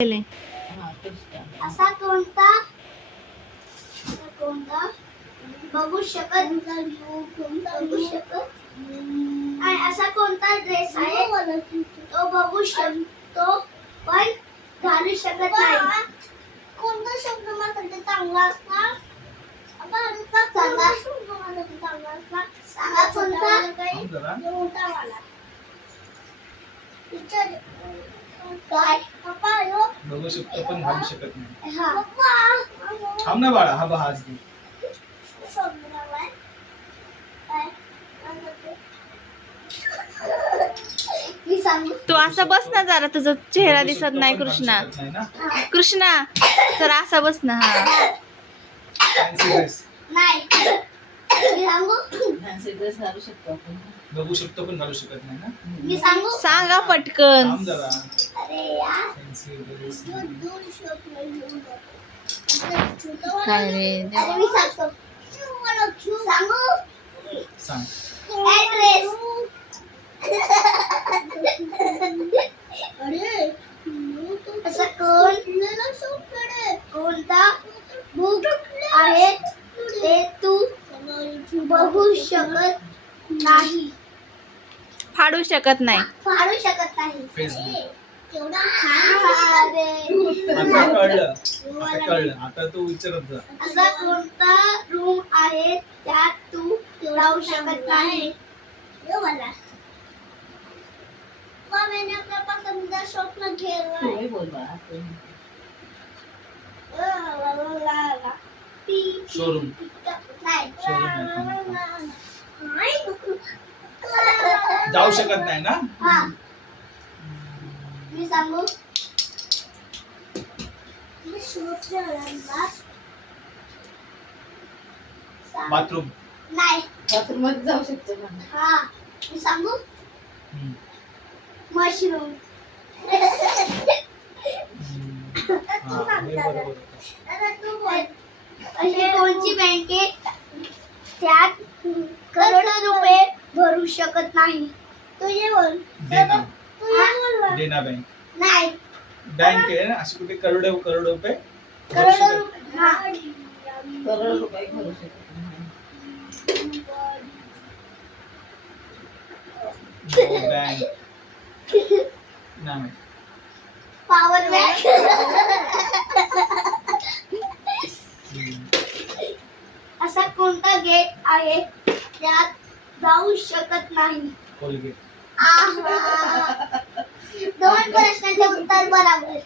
असा कोणता बघू शकत आणि असा कोणता ड्रेस आहे तो बघू शकतो पण घालू शकत नाही. कोणता शब्द माझ्यासाठी चांगला असणार? सांगा कोणता? काय पप्पा बघू शकतो पण घालू शकत नाही. हा पप्पा थांब ना बाळा, हा बघ हाच घे. मी सांगू तू असा बस ना जरा, तुझा चेहरा दिसत नाही कृष्णा. कृष्णा जरा असा बस ना. हा फॅन्सी ड्रेस नाही. मी सांगू बघू शकतो पण घालू शकत नाही ना. मी सांगू सांगा पटकन. थांब जरा. अरे यार फॅन्सी ड्रेस काय रे देवा. अरे मी सांगतो सांगू सांग. ऍड्रेस. असं कोणता बुक आहे ते तू बघू शकत नाही, फाडू शकत नाही. फाडू शकत नाही. फेसबुक. असा आता कळलं. आता तू विचारत जा. कोणता रूम आहे त्यात तू राहू शकत नाही? मैंने अपना पसंदीदा स्वप्न घेरला शोरूम. जाऊ शकत नाही ना. हा मी सांगू बाथरूम. नाही. बाथरूम जाऊ शकतो ना. हा मी सांगू मशरूम. अशी कोणची बँकेत त्यात करोडो रुपये भरू शकत नाही? तुझे बोल. देना. तुझे देना बँक. नाही. बँक आहे ना, अशी कुठे करोडो करोड रुपये भरू करोडो शकत. रुपये. हा. करोड रुपये भरू शकतो. बँक नाही. Power bank. असा कोणता गेट आहे त्यात जाऊ शकत नाही? कोलगेट. आहा. दोन प्रश्नाचे उत्तर बरोबर.